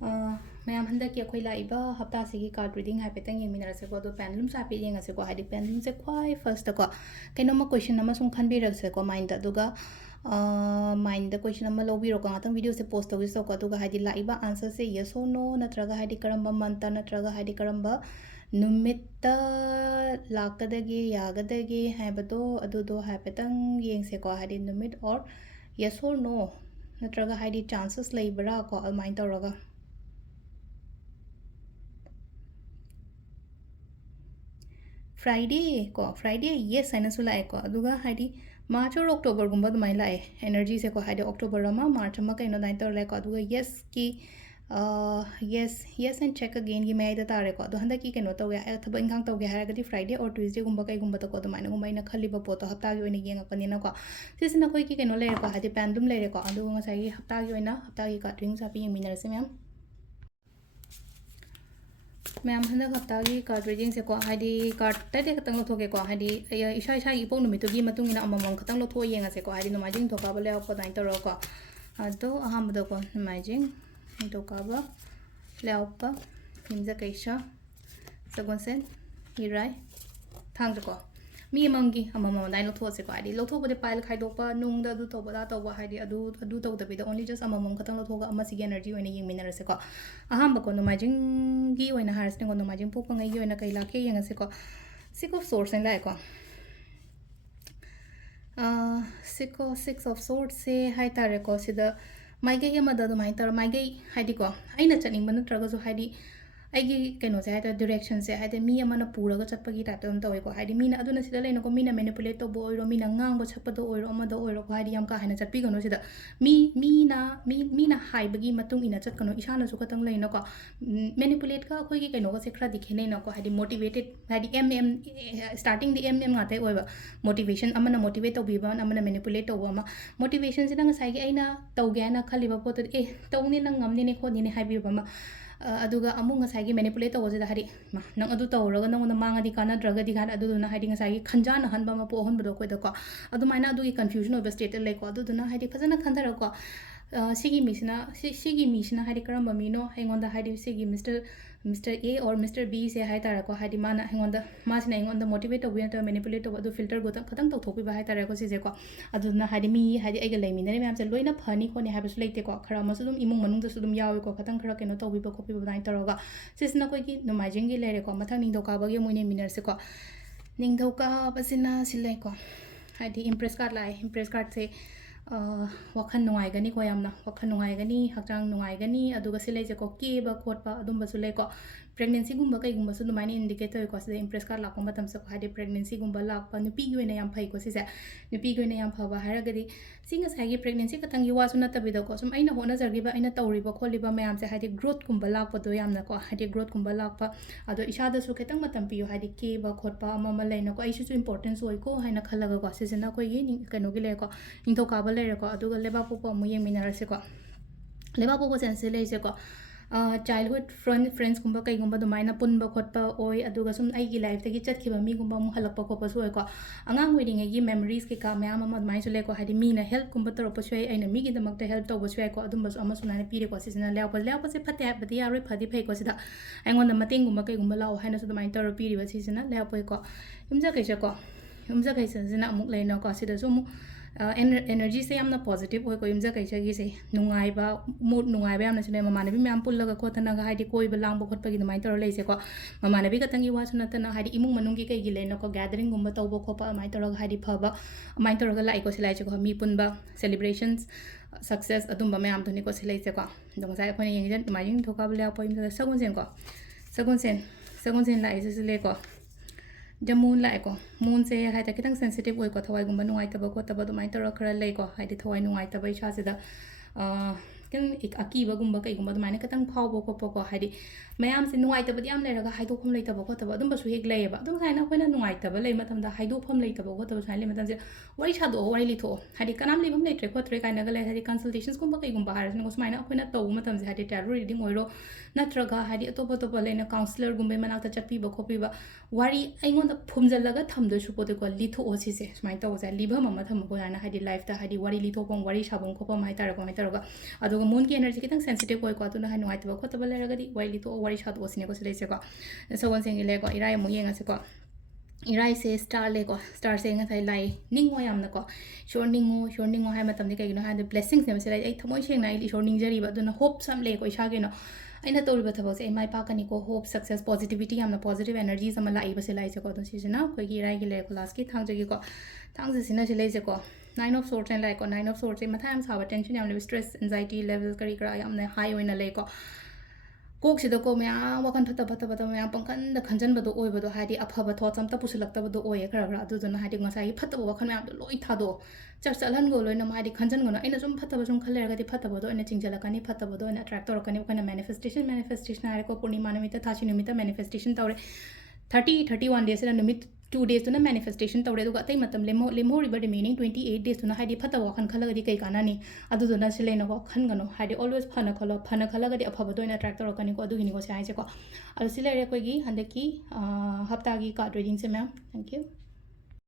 ꯃꯌꯥꯝ ꯍꯟꯗꯛꯀꯤ ꯑꯩꯈꯣꯏ ꯂꯥꯛꯏꯕ ꯍꯞꯇꯥꯁꯤꯒꯤ ꯀꯥꯔꯗ ꯔꯤꯗꯤꯡ ꯍꯥꯏꯐꯦꯠꯇꯪ ꯌꯦꯡꯃꯤꯟꯅꯔꯁꯦꯀꯣ ꯑꯗꯣ ꯄꯦꯟꯗꯨꯂꯝꯁꯦ ꯍꯥꯏꯐꯦꯠ ꯌꯦꯡꯉꯁꯦꯀꯣ ꯍꯥꯏꯗꯤ ꯄꯦꯟꯗꯨꯂꯝꯁꯦ ꯈ꯭ꯋꯥꯏ ꯐꯥꯔꯁꯇꯀꯣ ꯀꯩꯅꯣꯝꯃ ꯀꯣꯏꯁꯟ ꯑꯃ ꯁꯨꯝ ꯈꯟꯕꯤꯔꯛꯁꯦꯀꯣ ꯃꯥꯏꯟꯗ ꯑꯗꯨꯒ ꯃꯥꯏꯟꯗ ꯀꯣꯏꯁꯟ ꯑꯃ ꯂꯧꯕꯤꯔꯣꯀꯣ ꯉꯥꯛꯇꯪ ꯚꯤꯗꯤꯑꯣꯁꯦ ꯄꯣꯁ ꯇꯧꯒꯦꯁꯦꯀꯣ ꯑꯗꯨꯒ ꯍꯥꯏꯗꯤ ꯂꯥꯛꯏꯕ ꯑꯟꯁꯔꯁꯦ ꯌꯦꯁ ꯑꯣꯔ ꯅꯣ ꯅꯠꯇ꯭ꯔꯒ ꯍꯥꯏꯗꯤ ꯀꯔꯝꯕ ꯃꯟꯇ ꯅꯠꯇ꯭ꯔꯒ ꯍꯥꯏꯗꯤ ꯀꯔꯝꯕ ꯅꯨꯃꯤꯠꯇ ꯂꯥꯛꯀꯗꯒꯦ ꯌꯥꯒꯗꯒꯦ ꯍꯥꯏꯕꯗꯣ ꯑꯗꯨꯗꯣ ꯍꯥꯏꯐꯦꯠꯇꯪ ꯌꯦꯡꯁꯦꯀꯣ ꯍꯥꯏꯗꯤ ꯅꯨꯃꯤꯠ ꯑꯣꯔ ꯌꯦꯁ ꯑꯣꯔ ꯅꯣ ꯅꯠꯇ꯭ꯔꯒ ꯍꯥꯏꯗꯤ ꯆꯥꯟꯁꯦꯁ ꯂꯩꯕ꯭ꯔꯥ ꯀꯣ ꯑꯗꯨꯃꯥꯏꯅ ꯇꯧꯔꯒ Friday ko Friday yes hainasu lae ko aduga haidi March or October gumba dumai lae energy se ko haidi October ama March ama kaino dai tor lae ko aduga yes ki yes and check again gi mai da tare ko adu handa ki kaino tawya thaba ingang tawge haragadi Friday or Tuesday gumba kai gumba to ko dumai na gumba ina khali ba poto hapta gi oina yenga pani na ko sisina koi ki kaino le ko haidi pandum le ko adu nga sai hapta gi oina hapta gi ka dring sa pi yeng minar se ma'am ma'am हंदक हप्तागी card reading से को Heidi card तदे खतंग लोथोगे को Heidi इशा इशा Ipoh नुमितुगी मतुंग इना अममम खतंग लोथो येंगा से को Heidi नुमाजिंग थोकाबा ले आपको दाइन तरो को अदो अहमद को नुमाजिंग थोकाबा ले आपका हिमजा कैशा सगोनसेन हिराय थांग को मी अमंगी अममम दाइन लोथो से को हाइडी लोथो बदे पाइल खाइदोपा नुंग दा दु तोबा तोबा हाइडी अदु तोदबी द ओनली जस्ट अममम खतंग लोथोगा अमा सिगी एनर्जी ओइने यिंगमिनर से को अहम को नुमाजिंग gi oina harsne ko नुमाजिंग पोप ngai gi oina kai lakhe yenga se ko six of swords en lai ko six of swords se hai tare ko sida mai gai ama da mai tar mai gai haidi ko aina chaning ban traga so haidi aigi kaino se haida direction se haida mi amana puraga chatpagi type tam tawi ko haidi mina aduna sida leino ko mina manipulate to bo oiro mina ngang bo chapado oiro amada oiro ko haidi yam ka haina chatpi gano sida mina haibagi matung ina chat kano isana su katang leino ko manipulate ka khoi gi kaino ko se khra dikhene no ko haidi motivated haidi starting the ngate oiba motivation amana motivate to biba amana manipulate to ma motivation sida ngasai gi aina tawge na khaliba pot tawni na ngamni ne khoni ne haibi ba ma aduga amung ngasai gi manipulate to wajida hari ma nang adu tawraga nang na manga di kana draga di kan adu na hari ngasai gi khanja na hanba ma po hon bdo ko da ko adu maina adu gi confusion of state le ko adu na hari phajana khandara ko sigi misina hari karamba mino hengonda hari sigi Mr. A or Mr. B se hai tara ko hari mana hengonda masina hengonda motivate to to manipulate to adu filter go khatang to thopi ba hai tara ko si je ko adu na hari mi hari ai ga lai minare myam se loina phani ko ne ha bas leite ko khara ma sudum imung manung da sudum yawe ko khatang khara keno to bi ba kopi ba dai taraga sisna ko gi numajing gi lere ko mathang ning do ka ba gi muine minar se ko ning do ka basina silai ko hari impress card lai impress card se wakhan nungai gani ko yamna wakhan nungai gani hakjang nungai gani aduga silai je ko ke ba khotpa adum ba sulai ko pregnancy gumba kai gumba su numai indicator ko sida impress card lakpa matam se ko hadi pregnancy gumba lakpa nupi gi oina yam phai ko sise nupi gi oina yam phaba haragadi singa sagi pregnancy katang yi wasu na tabi da ko sum aina hona jargi ba aina tawri ba kholi ba mayam se hadi growth gumba lakpa do yamna ko hadi growth gumba lakpa ado isha da su ketang matam piyo hadi ke ba khotpa ama ma laina ko aisu importance oi ko haina khalaga ko sisina ko gi kano gi le ko ingtho ka ba le ko aduga leba popo mu yeng minarase ko leba popo sense le se ko childhood friends gumba kai gumba do maina punba khotpa oi aduga sum ai gi life tagi chat khiba mi gumba mu halakpa ko pa su oi ko angang wedding gi memories ke ka myam ama mai su le ko hadi mi na help gumba taro pa su ai aina mi gi damak ta help to ba su ai ko adum ba su ama su na pi re ko sisina le pa se phate ba di aroi phadi phai ko sida aingon da mating gumba kai gumba lao haina su do mai taro pi ri ba sisina le pa ko imja kai se ko imja kai se sina amuk le na ko sida su mu energy se yamna positive hoy ko imja kai chagi se nungai ba mood nungai ba yamna sine mamana bi myam pullaga ko tana ga haidi koi ba lang ba khot pa gi mai tor le se ko mamana bi ka tangi wa suna tana haidi imung manung gi kai gi le na ko gathering gumba taw ba ko pa mai tor ga haidi pha ba mai tor ga lai ko silai che ko mi pun ba celebrations success adum ba myam thoni ko silai se ko dong sai ko ne yeng jan mai jing thoka ba le po imja sagun sen ko sagun sen lai se le ko jamun lai ko moon se hai ta kitang sensitive oi ko thawai gumba nungai taba ko taba dumai tor khara lei ko hai di thawai nungai taba isha se da kin aki ba gumba kai gumba dumai ne katang phau bo ko ko hai di mayam se nungai taba yam le raga hai do khom lei taba ko taba dum ba su hek lei ba dum sai na khoina nungai taba lei matam da hai do phom lei taba ko taba sai le matam se wari sha do wari li tho hai di kanam le bum le tre ko tre kai na ga le hai di consultations gumba kai gumba har ne ko smai na khoina to matam se hai di tarot reading oiro natraga hai di atop atop le na counselor gumba manak ta chapi ba khopi ba wari aingon da phumjalaga thamdo su pote ko litho o si se smai to za libha mama tham ko na hai di life ta hai di wari litho pong wari sabong ko pa mai tar ko mai tar ga ado ꯑꯗꯨꯒ ꯃꯨꯟꯒꯤ energy ꯈꯤꯇꯪ ꯁꯦꯟꯁꯤꯇꯤቭ ꯑꯣꯏꯀꯣ ꯑꯗꯨꯅ ꯍꯥꯏ ꯅꯨꯡꯉꯥꯏꯇꯕ ꯈꯣꯠꯇꯕ ꯂꯩꯔꯒꯗꯤ ꯋꯥꯔꯤ ꯂꯤꯊꯣꯛꯑꯣ ꯋꯥꯔꯤ ꯁꯥꯗꯣꯛꯑꯁꯤꯅꯦꯀꯣ ꯁꯤ ꯂꯩꯁꯦꯀꯣ ꯁꯒꯣꯜꯁꯦꯟꯒꯤ ꯂꯩꯀꯣ ꯏꯔꯥꯏ ꯑꯃꯨꯛ ꯌꯦꯡꯉꯁꯤꯀꯣ ꯏꯔꯥꯏꯁꯦ ꯁ꯭ꯇꯥꯔ ꯂꯩꯀꯣ ꯁ꯭ꯇꯥꯔꯁꯦ ꯉꯁꯥꯏ ꯂꯥꯏ ꯅꯤꯡꯉꯣ ꯌꯥꯝꯅꯀꯣ ꯏꯁꯣꯔ ꯅꯤꯡꯉꯣ ꯍꯥꯏ ꯃꯇꯝꯗꯤ ꯀꯩꯒꯤꯅꯣ ꯍꯥꯏꯕꯗ ꯕ꯭ꯂꯦꯁꯤꯡꯁꯅꯦꯕ ꯁꯤ ꯂꯩ ꯑꯩ ꯊꯃꯣꯏ ꯁꯦꯡꯅ ꯑꯩ ꯏꯁꯣꯔ ꯅꯤꯡꯖꯔꯤꯕ ꯑꯗꯨꯅ ꯍꯣꯞꯁ ꯌꯥꯝ ꯂꯩꯀꯣ ꯏꯁꯥꯒꯤꯅꯣ ꯑꯩꯅ ꯇꯧꯔꯤꯕ ꯊꯕꯛꯁꯦ ꯑꯩ ꯃꯥꯏ ꯄꯥꯛꯀꯅꯤꯀꯣ ꯍꯣꯞ ꯁꯛꯁꯦꯁ ꯄꯣꯖꯤꯇꯤꯕꯤꯇꯤ ꯌꯥꯝꯅ ꯄꯣꯖꯤꯇꯤቭ ꯑꯦꯅꯔꯖꯤꯁ ꯑꯃ ꯂꯥꯛꯏꯕ ꯁꯤ ꯂꯥꯏꯁꯦꯀꯣ ꯑꯗꯣ ꯁꯤꯁꯤꯅ ꯑꯩꯈꯣꯏꯒꯤ ꯏꯔꯥꯏꯒꯤ ꯂꯩꯔꯦꯀꯣ ꯂꯥꯁꯀꯤ ꯊꯥꯡꯖꯒꯤꯀꯣ ꯊꯥꯡꯖꯁꯤꯅ ꯁꯤ ꯂꯩꯁꯦꯀꯣ ꯅꯥꯏꯟ ꯑꯣꯐ ꯁꯣꯔꯠꯁꯅ ꯂꯥꯛꯑꯦꯀꯣ ꯅꯥꯏꯟ ꯑꯣꯐ ꯁꯣꯔꯠꯁꯦ ꯃꯊꯥ ꯌꯥꯝ ꯁꯥꯕ ꯇꯦꯟꯁꯟ ꯌꯥꯝ ꯂꯩꯕ ꯁ꯭ꯇ꯭ꯔꯦꯁ ꯑꯦꯟꯖꯥꯏꯇꯤ ꯂꯦꯚꯦꯜ ꯀꯔꯤ ꯀꯔꯥ ꯌꯥꯝꯅ ꯍꯥꯏ ꯑꯣꯏꯅ ꯂꯩꯀꯣ ꯀꯣꯛꯁꯤꯗꯀꯣ ꯃꯌꯥꯝ ꯋꯥꯈꯜ ꯐꯠꯇꯕ ꯃꯌꯥꯝ ꯄꯪꯈꯟꯗ ꯈꯟꯖꯟꯕꯗꯣ ꯑꯣꯏꯕꯗꯣ ꯍꯥꯏꯗꯤ ꯑꯐꯕ ꯊꯣꯠꯁ ꯑꯝꯇ ꯄꯨꯁꯤꯜꯂꯛꯇꯕꯗꯣ ꯑꯣꯏꯌꯦ ꯈꯔ ꯑꯗꯨꯗꯨꯅ ꯍꯥꯏꯗꯤ ꯉꯁꯥꯏꯒꯤ ꯐꯠꯇꯕ ꯋꯥꯈꯜ ꯃꯌꯥꯝꯗꯣ ꯂꯣꯏ ꯊꯥꯗꯣꯛꯑꯣ ꯆꯠꯍꯟꯒꯣ ꯂꯣꯏꯅꯃꯛ ꯍꯥꯏꯗꯤ ꯈꯟꯖꯟꯒꯅꯣ ꯑꯩꯅ ꯁꯨꯝ ꯐꯠꯇꯕ ꯁꯨꯝ ꯈꯜ ꯂꯩꯔꯒꯗꯤ ꯐꯠꯇꯕꯗꯣ ꯑꯣꯏꯅ ꯆꯤꯡꯁꯤꯜꯂꯛꯀꯅꯤ ꯐꯠꯇꯕꯗꯣ ꯑꯣꯏꯅ ꯑꯦꯇ꯭ꯔꯦꯛ ꯇꯧꯔꯛꯀꯅꯤ ꯑꯩꯈꯣꯏꯅ ꯃꯦꯅꯤꯐꯦꯁꯇꯦꯁꯟ ꯍꯥꯏꯔꯦꯀꯣ ꯄꯨꯔꯅꯤꯃꯥ ꯅꯨꯃꯤꯠꯇ ꯊꯥꯁꯤ ꯅꯨꯃꯤꯠꯇ ꯃꯦꯅꯤꯐꯦꯁꯇꯦꯁꯟ ꯇꯧꯔꯦ 31 ꯗꯦꯖꯁꯤꯅ ꯅꯨꯃꯤꯠ 2 ꯗꯦꯖꯇꯨꯅ ꯃꯦꯅꯤꯐꯦꯁꯇꯦꯁꯟ ꯇꯧꯔꯦ ꯑꯗꯨꯒ ꯑꯇꯩ ꯃꯇꯝ ꯂꯦꯝꯍꯧꯔꯤꯕ ꯔꯤꯃꯦꯅꯤꯡ 28 ꯗꯦꯖꯇꯨꯅ ꯍꯥꯏꯗꯤ ꯐꯠꯇꯕ ꯋꯥꯈꯜ ꯈꯜꯂꯒꯗꯤ ꯀꯩ ꯀꯥꯟꯅꯅꯤ ꯑꯗꯨꯗꯨꯅ ꯁꯤ ꯂꯩꯅꯀꯣ ꯈꯟꯒꯅꯣ ꯍꯥꯏꯗꯤ ꯑꯣꯜꯋꯦꯁ ꯐꯅ ꯈꯜꯂꯣ ꯐꯅ ꯈꯜꯂꯒꯗꯤ ꯑꯐꯕꯗꯣ ꯑꯣꯏꯅ ꯑꯦꯇ꯭ꯔꯦꯛ ꯇꯧꯔꯛꯀꯅꯤꯀꯣ ꯑꯗꯨꯒꯤꯅꯤꯀꯣ ꯁꯤ ꯍꯥꯏꯁꯦꯀꯣ ꯑꯗꯣ ꯁꯤ ꯂꯩꯔꯦ ꯑꯩꯈꯣꯏꯒꯤ ꯍꯟꯗꯛꯀꯤ ꯍꯞꯇꯥꯒꯤ ꯀꯥꯔꯗ ꯔꯤꯗꯤꯡꯁꯦ ꯃꯌꯥꯝ ꯊꯦꯡꯛ ꯌꯨ